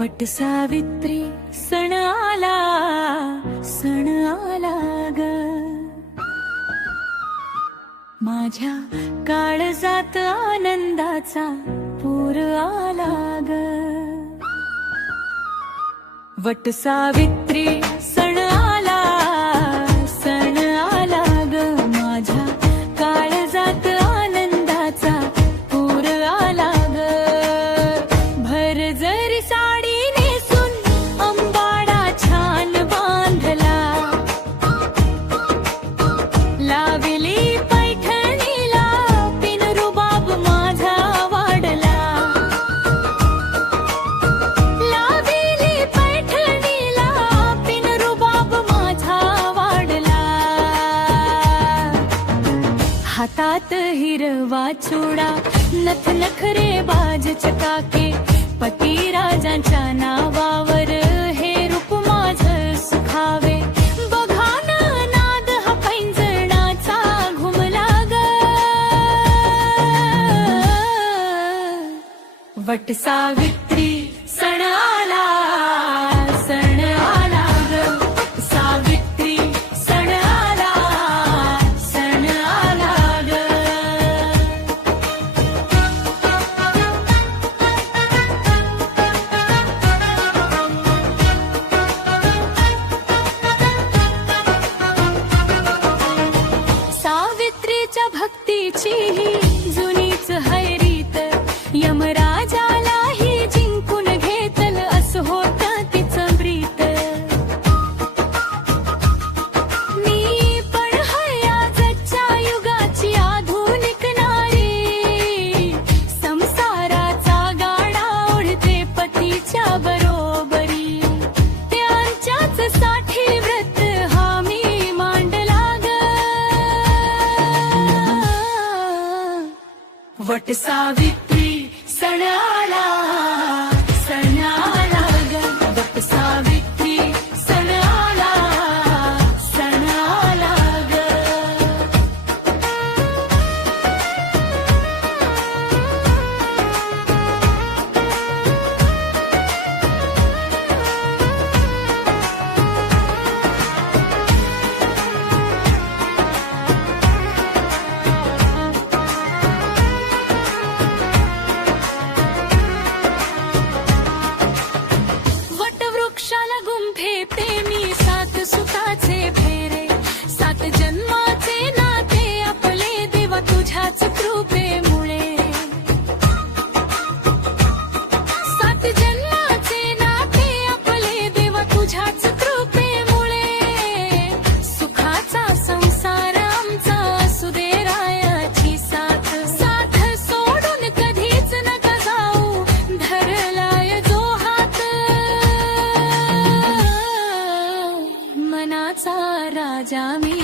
वट सावित्री सण आला ग, माझ्या काळजात आनंदाचा पूर आला ग. वट सावित्री सण आला ग, माझ्या काळजात आनंदाचा पूर आला ग. भर जरी साडी नेसून अंबाडा छान बांधला, लावली पैठणीला पिन रुबाब माझा वाढला, लावली पैठणीला पिन रुबाब माझा वाढला. हातात हिरवा चुडा नथ नखरे बाज चकाके, पती राजांच्या नावावर हे रूप माझं सुखावे. बघा ना नाद हा पैंजणाचा घुमला ग. वट सावित्री सण आला ग, सावित्री सण आला ग. सावित्रीच्या भक्तीची ही जुनीच हैरीत, यमराजालाही जिंकून घेतल असं होत तिचं ब्रीत. मी पण हयाजच्या युगाची आधुनिक नारी, संसाराचा गाडा ओढते पतीच्या बरोबरी. त्यांच्याच साठी व्रत हा मी मांडला ग. वट सावित्री सण आला ग, वट सावित्री सण आला ग. वटवृक्षाला गुंफे मी सात सुताचे फेरे, सात जन्माचे नाते आपले देवा तुझ्याच कृपेमुळे. सात जन्माचे नाते आपले देवा तुझ्याच कृपेमुळे. सुखाचा संसार आमचा असू दे रायाची साथ, साथ सोडून कधीच नका जाऊ धरलाय जो हात. मनाचा राजा मी